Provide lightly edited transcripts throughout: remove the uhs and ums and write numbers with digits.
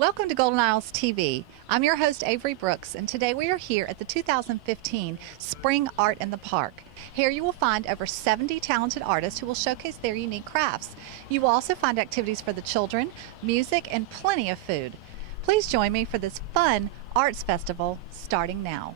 Welcome to Golden Isles TV. I'm your host, Avery Brooks, and today we are here at the 2015 Spring Art in the Park. Here you will find over 70 talented artists who will showcase their unique crafts. You will also find activities for the children, music, and plenty of food. Please join me for this fun arts festival starting now.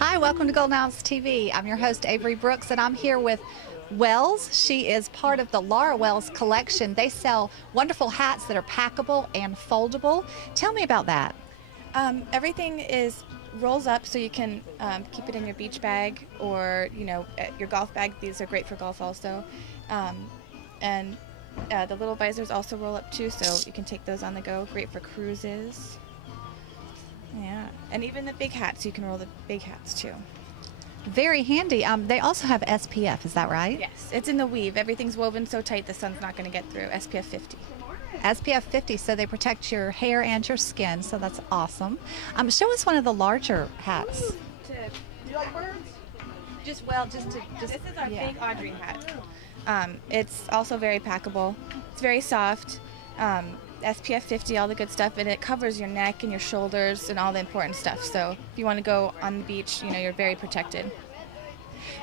Hi, welcome to Golden Isles TV. I'm your host, Avery Brooks, and I'm here with Wells. She is part of the Laura Wells collection. They sell wonderful hats that are packable and foldable. Tell me about that. Everything rolls up so you can keep it in your beach bag or your golf bag. These are great for golf also. And the little visors also roll up too, so you can take those on the go. Great for cruises. Yeah, and even the big hats, you can roll the big hats too. Very handy. They also have SPF, is that right? Yes, it's in the weave. Everything's woven so tight the sun's not going to get through. SPF 50. SPF 50, so they protect your hair and your skin, so that's awesome. Show us one of the larger hats. Do you like birds? This is our big Audrey hat. It's also very packable. It's very soft. SPF 50, all the good stuff, and it covers your neck and your shoulders and all the important stuff. So if you want to go on the beach, you're very protected.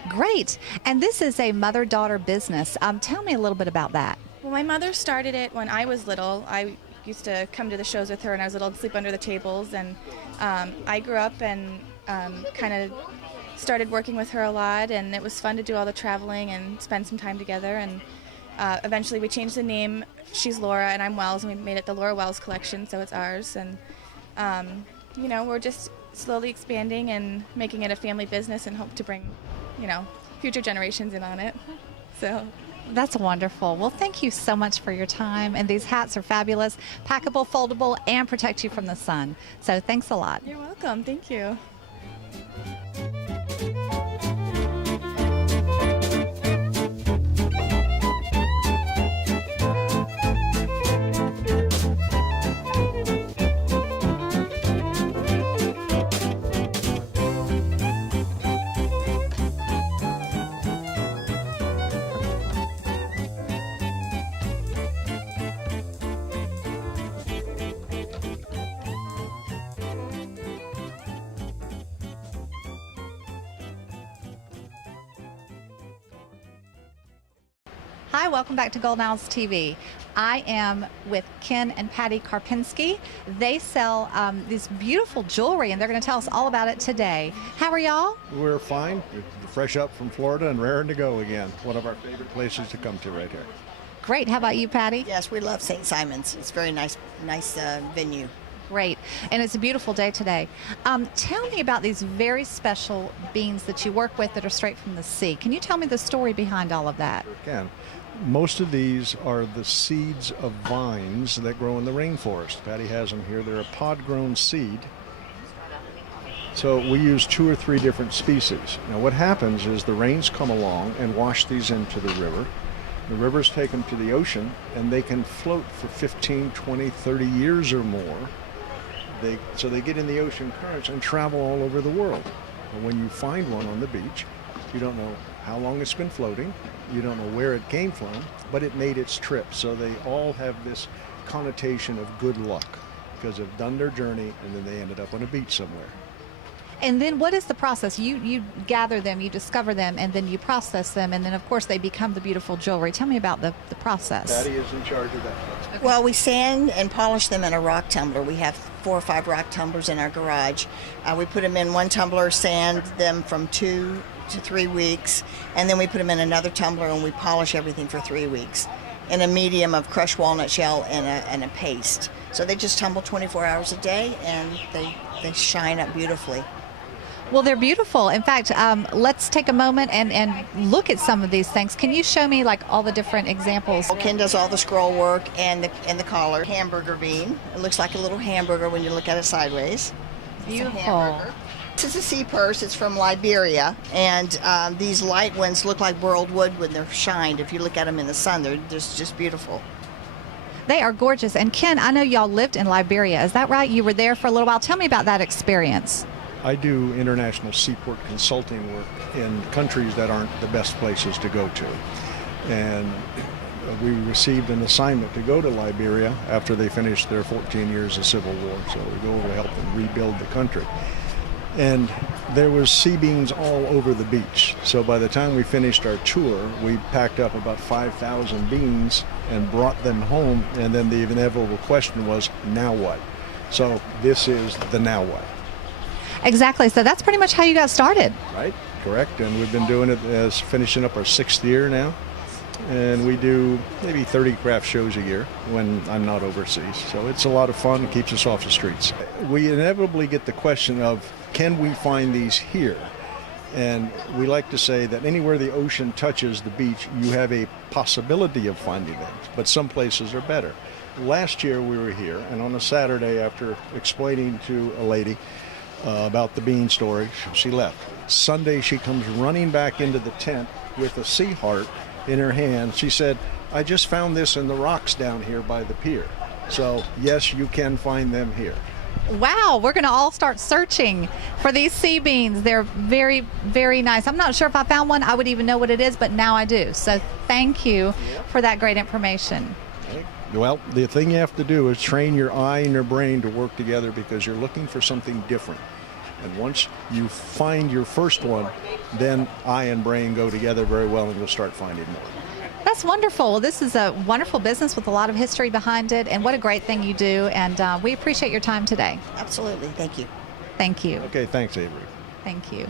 Great. And this is a mother-daughter business. Tell me a little bit about that. Well, my mother started it when I was little. I used to come to the shows with her when I was little and sleep under the tables. And I grew up and kind of started working with her a lot, and it was fun to do all the traveling and spend some time together. And eventually we changed the name. She's Laura and I'm Wells, and we made it the Laura Wells collection, so it's ours. And we're just slowly expanding and making it a family business and hope to bring future generations in on it. So that's wonderful. Well, thank you so much for your time, and these hats are fabulous, packable, foldable, and protect you from the sun. So thanks a lot. You're welcome. Thank you. Hi, welcome back to Golden Isles TV. I am with Ken and Patty Karpinski. They sell this beautiful jewelry, and they're going to tell us all about it today. How are y'all? We're fine. We're fresh up from Florida and raring to go again. One of our favorite places to come to right here. Great. How about you, Patty? Yes, we love St. Simon's. It's a very nice venue. Great. And it's a beautiful day today. Tell me about these very special beans that you work with that are straight from the sea. Can you tell me the story behind all of that? Sure can. Most of these are the seeds of vines that grow in the rainforest. Patty has them here. They're a pod-grown seed. So we use 2 or 3 different species. Now what happens is the rains come along and wash these into the river. The rivers take them to the ocean, and they can float for 15, 20, 30 years or more. So they get in the ocean currents and travel all over the world. And when you find one on the beach, you don't know how long it's been floating, you don't know where it came from, but it made its trip. So they all have this connotation of good luck because they've done their journey and then they ended up on a beach somewhere. And then what is the process? You gather them, you discover them, and then you process them, and then of course they become the beautiful jewelry. Tell me about the process. Patty is in charge of that. Okay. Well, we sand and polish them in a rock tumbler. We have 4 or 5 rock tumblers in our garage. We put them in one tumbler, sand them from 2 to 3 weeks, and then we put them in another tumbler and we polish everything for 3 weeks in a medium of crushed walnut shell and a paste. So they just tumble 24 hours a day, and they shine up beautifully. Well, they're beautiful. In fact, let's take a moment and look at some of these things. Can you show me like all the different examples? Well, Ken does all the scroll work and the collar. Hamburger bean. It looks like a little hamburger when you look at it sideways. Beautiful. It's a hamburger. This is a sea purse. It's from Liberia, and these light ones look like burled wood when they're shined. If you look at them in the sun, they're just beautiful. They are gorgeous. And Ken, I know y'all lived in Liberia. Is that right? You were there for a little while. Tell me about that experience. I do international seaport consulting work in countries that aren't the best places to go to. And we received an assignment to go to Liberia after they finished their 14 years of civil war. So we go over to help them rebuild the country. And there was sea beans all over the beach. So by the time we finished our tour, we packed up about 5,000 beans and brought them home. And then the inevitable question was, now what? So this is the now what. Exactly. So that's pretty much how you got started. Right, correct. And we've been doing it as finishing up our 6th year now. And we do maybe 30 craft shows a year when I'm not overseas. So it's a lot of fun. It keeps us off the streets. We inevitably get the question of, can we find these here? And we like to say that anywhere the ocean touches the beach, you have a possibility of finding them. But some places are better. Last year we were here, and on a Saturday, after explaining to a lady about the bean story, she left. Sunday she comes running back into the tent with a sea heart in her hand. She said, I just found this in the rocks down here by the pier. So yes, you can find them here. Wow, we're going to all start searching for these sea beans. They're very, very nice. I'm not sure if I found one, I would even know what it is, but now I do. So thank you for that great information. Well, the thing you have to do is train your eye and your brain to work together, because you're looking for something different. And once you find your first one, then eye and brain go together very well, and you'll start finding more. That's wonderful. Well, this is a wonderful business with a lot of history behind it, and what a great thing you do. And we appreciate your time today. Absolutely. Thank you. Thank you. Okay, thanks, Avery. Thank you.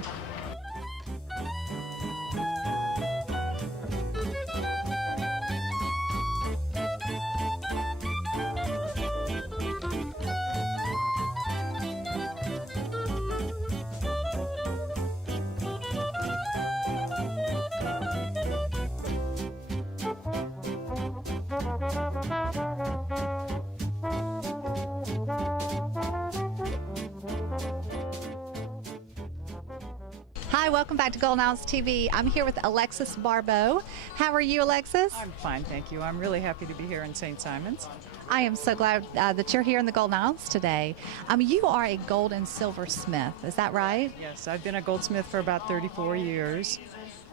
Hi, welcome back to Golden Isles TV. I'm here with Alexis Barbeau. How are you, Alexis? I'm fine, thank you. I'm really happy to be here in St. Simons. I am so glad that you're here in the Golden Isles today. You are a gold and silver smith, is that right? Yes, I've been a goldsmith for about 34 years,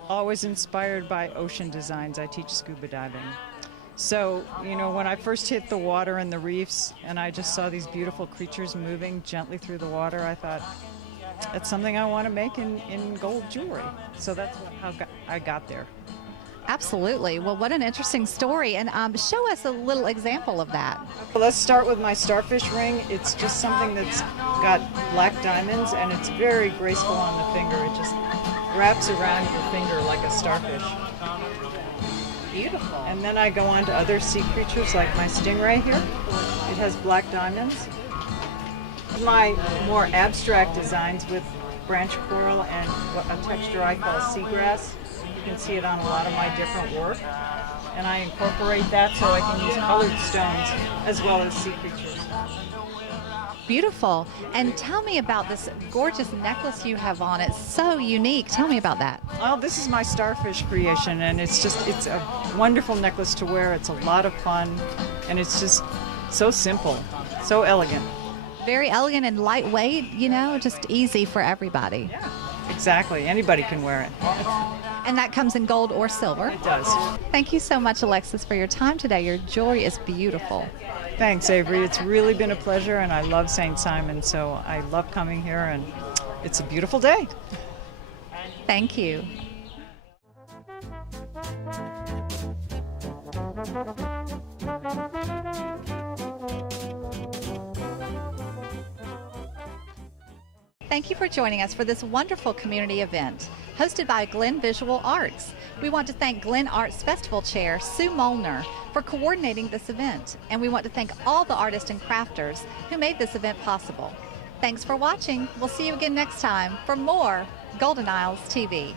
always inspired by ocean designs. I teach scuba diving. So, you know, when I first hit the water and the reefs and I just saw these beautiful creatures moving gently through the water, I thought, it's something I want to make in gold jewelry. So that's how I got there. Absolutely. Well, what an interesting story. And show us a little example of that. Well, let's start with my starfish ring. It's just something that's got black diamonds, and it's very graceful on the finger. It just wraps around your finger like a starfish. Beautiful. And then I go on to other sea creatures like my stingray here. It has black diamonds. My more abstract designs with branch coral and a texture I call seagrass. You can see it on a lot of my different work. And I incorporate that so I can use colored stones as well as sea creatures. Beautiful. And tell me about this gorgeous necklace you have on. It's so unique. Tell me about that. Well, this is my starfish creation, and it's a wonderful necklace to wear. It's a lot of fun, and it's just so simple, so elegant. Very elegant and lightweight, you know, just easy for everybody. Yeah, exactly. Anybody can wear it. And that comes in gold or silver. It does. Thank you so much, Alexis, for your time today. Your jewelry is beautiful. Thanks, Avery. It's really been a pleasure, and I love St. Simon, so I love coming here, and it's a beautiful day. Thank you. Thank you for joining us for this wonderful community event hosted by Glen Visual Arts. We want to thank Glen Arts Festival Chair Sue Molnar for coordinating this event, and we want to thank all the artists and crafters who made this event possible. Thanks for watching. We'll see you again next time for more Golden Isles TV.